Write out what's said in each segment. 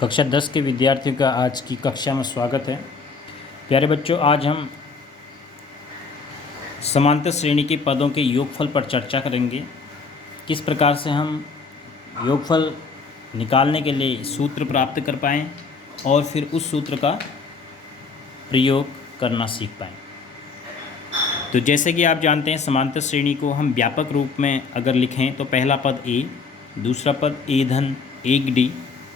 कक्षा 10 के विद्यार्थियों का आज की कक्षा में स्वागत है। प्यारे बच्चों, आज हम समांतर श्रेणी के पदों के योगफल पर चर्चा करेंगे। किस प्रकार से हम योगफल निकालने के लिए सूत्र प्राप्त कर पाएँ और फिर उस सूत्र का प्रयोग करना सीख पाएँ। तो जैसे कि आप जानते हैं, समांतर श्रेणी को हम व्यापक रूप में अगर लिखें तो पहला पद a, दूसरा पद a धन 1d,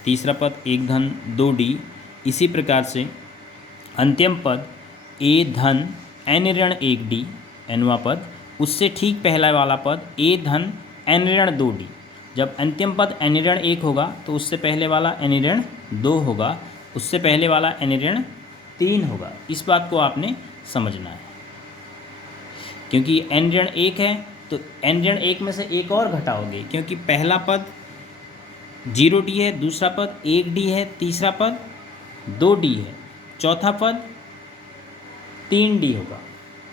तीसरा पद 1 धन 2d, इसी प्रकार से अंतिम पद a धन n ऋण 1d nवां पद, उससे ठीक पहला वाला पद a धन n ऋण 2d। जब अंतिम पद n ऋण 1 होगा तो उससे पहले वाला n ऋण 2 होगा, उससे पहले वाला n ऋण 3 होगा। इस बात को आपने समझना है, क्योंकि n ऋण 1 है तो n ऋण 1 में से एक और घटाओगे, क्योंकि पहला पद 0d है, दूसरा पद 1d है, तीसरा पद 2d है, चौथा पद 3d होगा।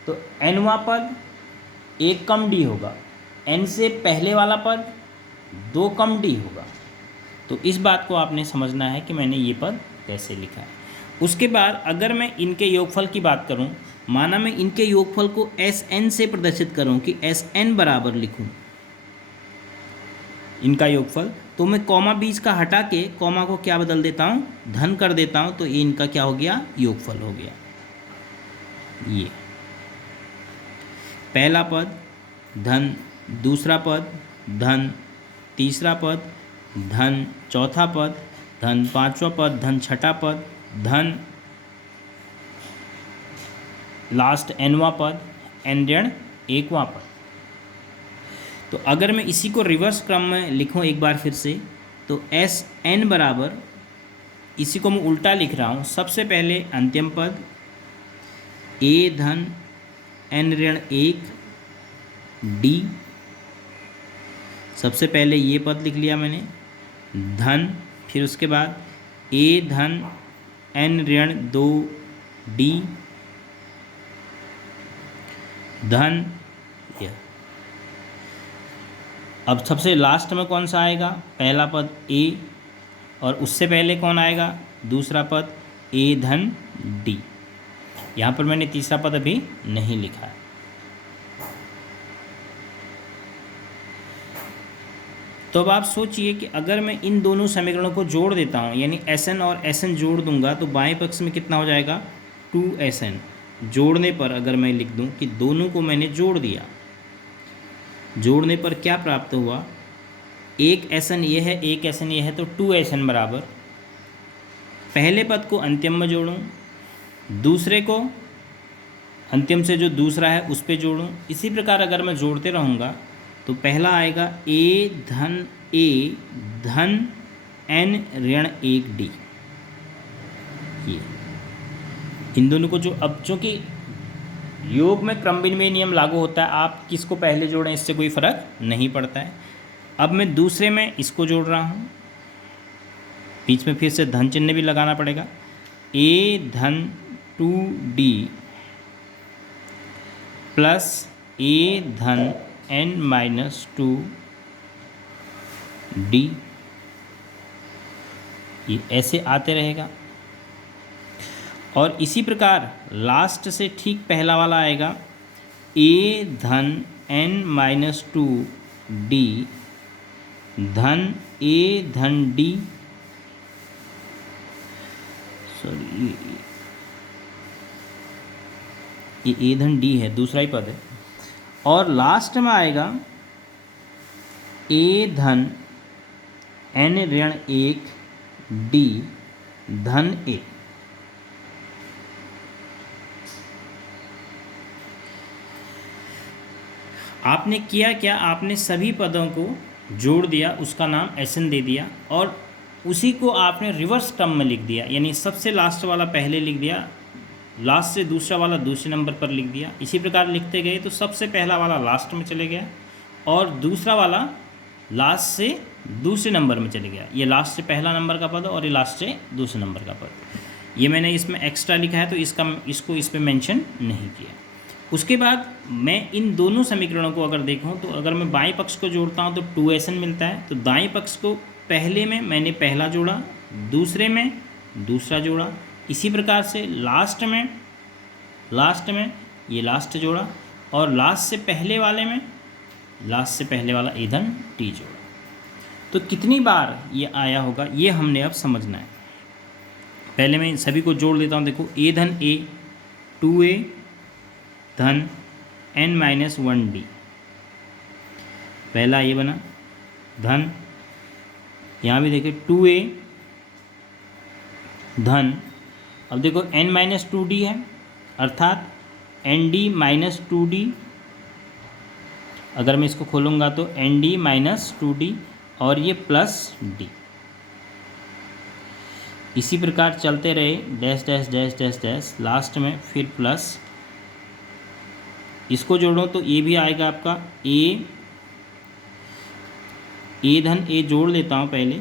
तो nवां पद 1 कम d होगा, n से पहले वाला पद 2 कम d होगा। तो इस बात को आपने समझना है कि मैंने ये पद कैसे लिखा है। उसके बाद अगर मैं इनके योगफल की बात करूं, माना मैं इनके योगफल को Sn से प्रदर्शित करूं कि Sn बराबर लिखूं इनका योगफल, तो मैं कॉमा बीच का हटा के कॉमा को क्या बदल देता हूँ, धन कर देता हूँ। तो ये इनका क्या हो गया, योगफल हो गया। ये पहला पद धन, दूसरा पद धन, तीसरा पद धन, चौथा पद धन, पांचवा पद धन, छठा पद धन, लास्ट nवां पद n ऋण 1वां पद। तो अगर मैं इसी को रिवर्स क्रम में लिखूं एक बार फिर से, तो Sn बराबर, इसी को मैं उल्टा लिख रहा हूं। सबसे पहले अंतिम पद a धन n ऋण 1d, सबसे पहले ये पद लिख लिया मैंने, धन, फिर उसके बाद a धन n ऋण 2d धन। अब सबसे लास्ट में कौन सा आएगा, पहला पद a, और उससे पहले कौन आएगा, दूसरा पद a धन d। यहाँ पर मैंने तीसरा पद अभी नहीं लिखा है। तो अब आप सोचिए कि अगर मैं इन दोनों समीकरणों को जोड़ देता हूँ, यानी Sn और Sn जोड़ दूंगा, तो बाएं पक्ष में कितना हो जाएगा, 2Sn। जोड़ने पर अगर मैं लिख दूं कि दोनों को मैंने जोड़ दिया, जोड़ने पर क्या प्राप्त हुआ, एक Sn ये है, एक Sn ये है, तो 2Sn बराबर, पहले पद को अंतिम में जोड़ूं, दूसरे को अंतिम से जो दूसरा है उस पे जोड़ूं। इसी प्रकार अगर मैं जोड़ते रहूँगा तो पहला आएगा a धन n ऋण 1d। ये इन दोनों को जो, अब चूँकि योग में क्रम विनिमय नियम लागू होता है, आप किसको पहले जोड़ें इससे कोई फर्क नहीं पड़ता है। अब मैं दूसरे में इसको जोड़ रहा हूँ, बीच में फिर से धन चिन्ह भी लगाना पड़ेगा, a धन 2d प्लस a धन n माइनस 2d। ये ऐसे आते रहेगा। और इसी प्रकार लास्ट से ठीक पहला वाला आएगा a धन n माइनस 2d धन a धन d, सॉरी ये a धन d है, दूसरा ही पद है। और लास्ट में आएगा a धन n ऋण 1d धन a। आपने किया क्या, आपने सभी पदों को जोड़ दिया, उसका नाम Sn दे दिया, और उसी को आपने रिवर्स क्रम में लिख दिया, यानी सबसे लास्ट वाला पहले लिख दिया, लास्ट से दूसरा वाला दूसरे नंबर पर लिख दिया। इसी प्रकार लिखते गए तो सबसे पहला वाला लास्ट में चले गया और दूसरा वाला लास्ट से दूसरे नंबर में चले गया। ये लास्ट से पहला नंबर का पद और ये लास्ट से दूसरे नंबर का पद। ये मैंने इसमें एक्स्ट्रा लिखा है तो इसको इस पर मेंशन नहीं किया। उसके बाद मैं इन दोनों समीकरणों को अगर देखूं तो अगर मैं बाएं पक्ष को जोड़ता हूं तो 2Sn मिलता है। तो दाएं पक्ष को पहले में मैंने पहला जोड़ा दूसरे में दूसरा जोड़ा, इसी प्रकार से लास्ट में ये लास्ट जोड़ा, और लास्ट से पहले वाला ए धन टी जोड़ा। तो कितनी बार ये आया होगा ये हमने अब समझना है। पहले मैं इन सभी को जोड़ देता हूँ। देखो ए धन ए, 2a धन n-1d, पहला ये बना धन, यहाँ भी देखिए 2a धन, अब देखो n-2d है अर्थात nd-2d, अगर मैं इसको खोलूँगा तो nd-2d और ये प्लस d। इसी प्रकार चलते रहे dash dash dash dash dash, last में फिर प्लस, इसको जोड़ो तो ये भी आएगा आपका ए धन ए जोड़ लेता हूँ पहले,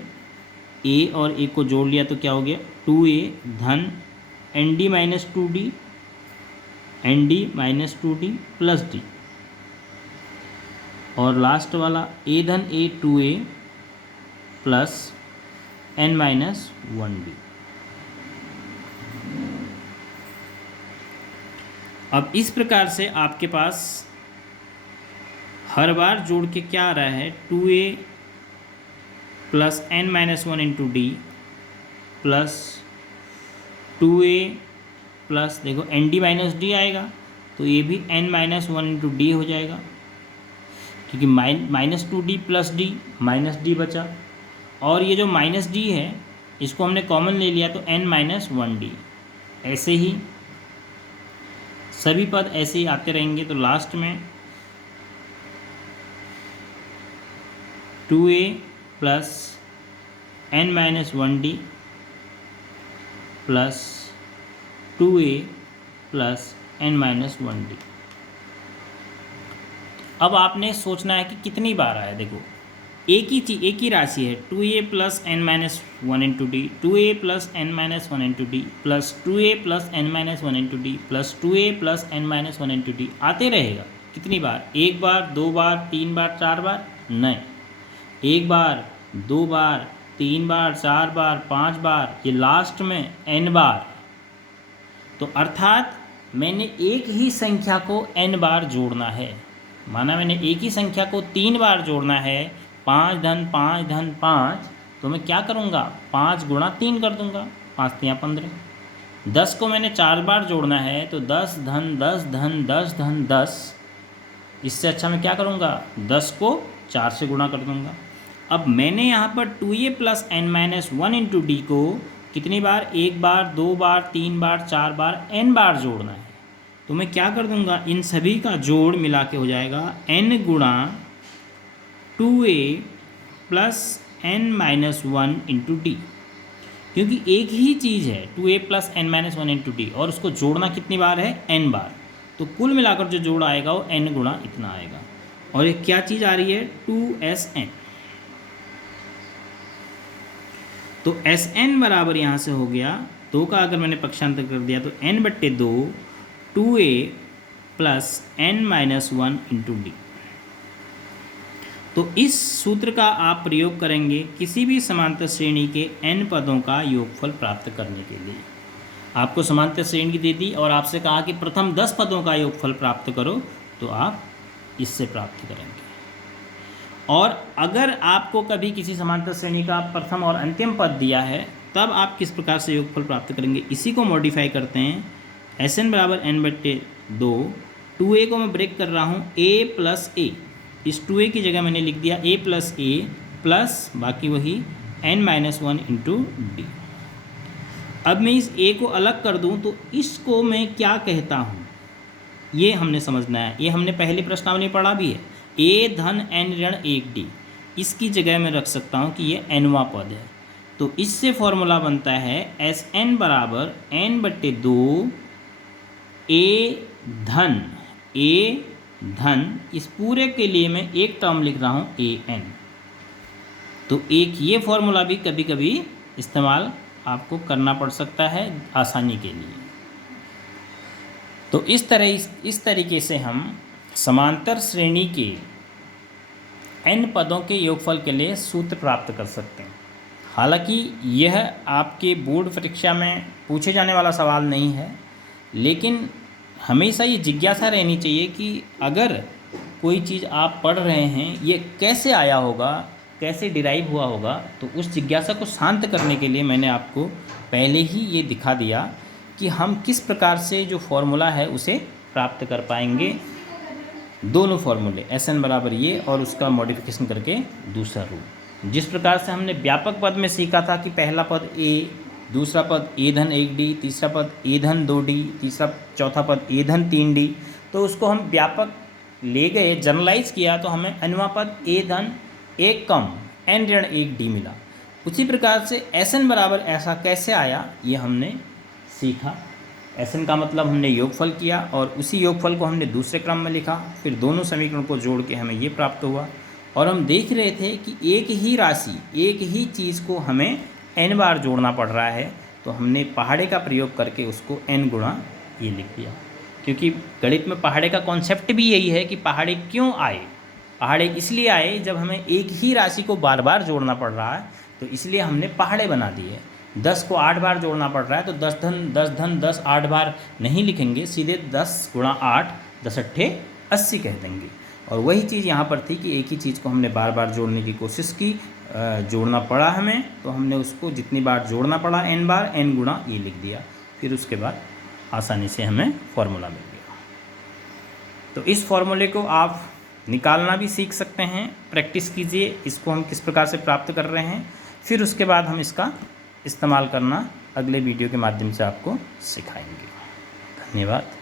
ए और ए को जोड़ लिया तो क्या हो गया 2a धन nd-2d प्लस d, और लास्ट वाला ए धन ए 2a प्लस n-1d। अब इस प्रकार से आपके पास हर बार जोड़ के क्या आ रहा है 2a plus n-1 into D plus 2a plus देखो nd-d आएगा तो ये भी n-1 इंटू डी हो जाएगा, क्योंकि -2d plus d minus D बचा, और ये जो माइनस डी है इसको हमने कॉमन ले लिया तो n-1d। ऐसे ही सभी पद ऐसे ही आते रहेंगे। तो लास्ट में 2a plus n-1d plus 2a plus n-1d। अब आपने सोचना है कि कितनी बार आया। देखो एक ही राशि है 2a plus n-1 into D, 2a plus n-1 into D plus 2a plus n-1 into D plus 2a plus n-1 into D आते रहेगा। कितनी बार? एक बार, दो बार, तीन बार, चार बार? नहीं, एक बार, दो बार, तीन बार, चार बार, पांच बार, ये लास्ट में n बार। तो अर्थात मैंने एक ही संख्या को n बार जोड़ना है। माना मैंने एक ही संख्या को 3 बार जोड़ना है, 5 धन 5 धन 5, तो मैं क्या करूँगा 5 गुणा 3 कर दूँगा, 5 3 15। 10 को मैंने 4 बार जोड़ना है तो 10 धन 10 धन 10 धन 10। इससे अच्छा मैं क्या करूँगा 10 को 4 से गुणा कर दूँगा। अब मैंने यहाँ पर 2a plus n-1 into D को कितनी बार, एक बार, दो बार, तीन बार, चार बार, n बार जोड़ना है। तो मैं क्या कर दूंगा, इन सभी का जोड़ मिला के हो जाएगा n गुणा 2a plus n-1 into D, क्योंकि एक ही चीज़ है 2a plus n-1 into D और उसको जोड़ना कितनी बार है n बार। तो कुल मिलाकर जो जोड़ आएगा वो n गुणा इतना आएगा। और ये क्या चीज़ आ रही है 2sn। तो Sn बराबर यहाँ से हो गया 2 का अगर मैंने पक्षांतर कर दिया तो n/2 2a plus n-1 into D. तो इस सूत्र का आप प्रयोग करेंगे किसी भी समांतर श्रेणी के n पदों का योगफल प्राप्त करने के लिए। आपको समांतर श्रेणी दे दी और आपसे कहा कि प्रथम 10 पदों का योगफल प्राप्त करो, तो आप इससे प्राप्त करेंगे। और अगर आपको कभी किसी समांतर श्रेणी का प्रथम और अंतिम पद दिया है तब आप किस प्रकार से योगफल प्राप्त करेंगे, इसी को मॉडिफाई करते हैं। Sn बराबर n/2, 2a को मैं ब्रेक कर रहा हूँ a प्लस a, इस 2a की जगह मैंने लिख दिया a प्लस a प्लस बाकी वही n-1 इंटू डी। अब मैं इस a को अलग कर दूँ तो इसको मैं क्या कहता हूँ ये हमने समझना है। ये हमने पहले प्रश्नावली में पढ़ा भी है, a धन n ऋण 1d, इसकी जगह मैं रख सकता हूँ कि ये nवां पद है। तो इससे फॉर्मूला बनता है Sn बराबर n/2 a धन इस पूरे के लिए मैं एक टर्म लिख रहा हूँ an। तो एक ये फॉर्मूला भी कभी कभी इस्तेमाल आपको करना पड़ सकता है आसानी के लिए। तो इस तरीके से हम समांतर श्रेणी के n पदों के योगफल के लिए सूत्र प्राप्त कर सकते हैं। हालांकि यह आपके बोर्ड परीक्षा में पूछे जाने वाला सवाल नहीं है, लेकिन हमेशा ये जिज्ञासा रहनी चाहिए कि अगर कोई चीज़ आप पढ़ रहे हैं ये कैसे आया होगा, कैसे डिराइव हुआ होगा, तो उस जिज्ञासा को शांत करने के लिए मैंने आपको पहले ही ये दिखा दिया कि हम किस प्रकार से जो फॉर्मूला है उसे प्राप्त कर पाएंगे। दोनों फार्मूले SN बराबर ये और उसका मॉडिफिकेशन करके दूसरा रूल। जिस प्रकार से हमने व्यापक पद में सीखा था कि पहला पद A, दूसरा पद A धन 1D, तीसरा पद A धन 2D, चौथा पद A धन 3D, तो उसको हम व्यापक ले गए, जनरलाइज किया, तो हमें अनवा पद A धन 1 कम N ऋण 1D मिला। उसी प्रकार से SN बराबर ऐसा कैसे आया ये हमने सीखा। SN का मतलब हमने योगफल किया और उसी योगफल को हमने दूसरे क्रम में लिखा, फिर दोनों समीकरण को जोड़ के हमें ये प्राप्त हुआ। और हम देख रहे थे कि एक ही राशि, एक ही चीज़ को हमें n बार जोड़ना पड़ रहा है, तो हमने पहाड़े का प्रयोग करके उसको n गुणा ये लिख दिया। क्योंकि गणित में पहाड़े का कॉन्सेप्ट भी यही है कि पहाड़े क्यों आए। पहाड़े इसलिए आए जब हमें एक ही राशि को बार बार जोड़ना पड़ रहा है, तो इसलिए हमने पहाड़े बना दिए। 10 को 8 बार जोड़ना पड़ रहा है तो 10 8 बार नहीं लिखेंगे, सीधे 10 गुणा 8 10 अट्ठे 80 कह देंगे। और वही चीज़ यहाँ पर थी कि एक ही चीज़ को हमने बार बार जोड़ने की कोशिश की, जोड़ना पड़ा हमें, तो हमने उसको जितनी बार जोड़ना पड़ा n बार, n गुणा ये लिख दिया। फिर उसके बाद आसानी से हमें फॉर्मूला मिल गया। तो इस फॉर्मूले को आप निकालना भी सीख सकते हैं, प्रैक्टिस कीजिए इसको हम किस प्रकार से प्राप्त कर रहे हैं। फिर उसके बाद हम इसका इस्तेमाल करना अगले वीडियो के माध्यम से आपको सिखाएंगे। धन्यवाद।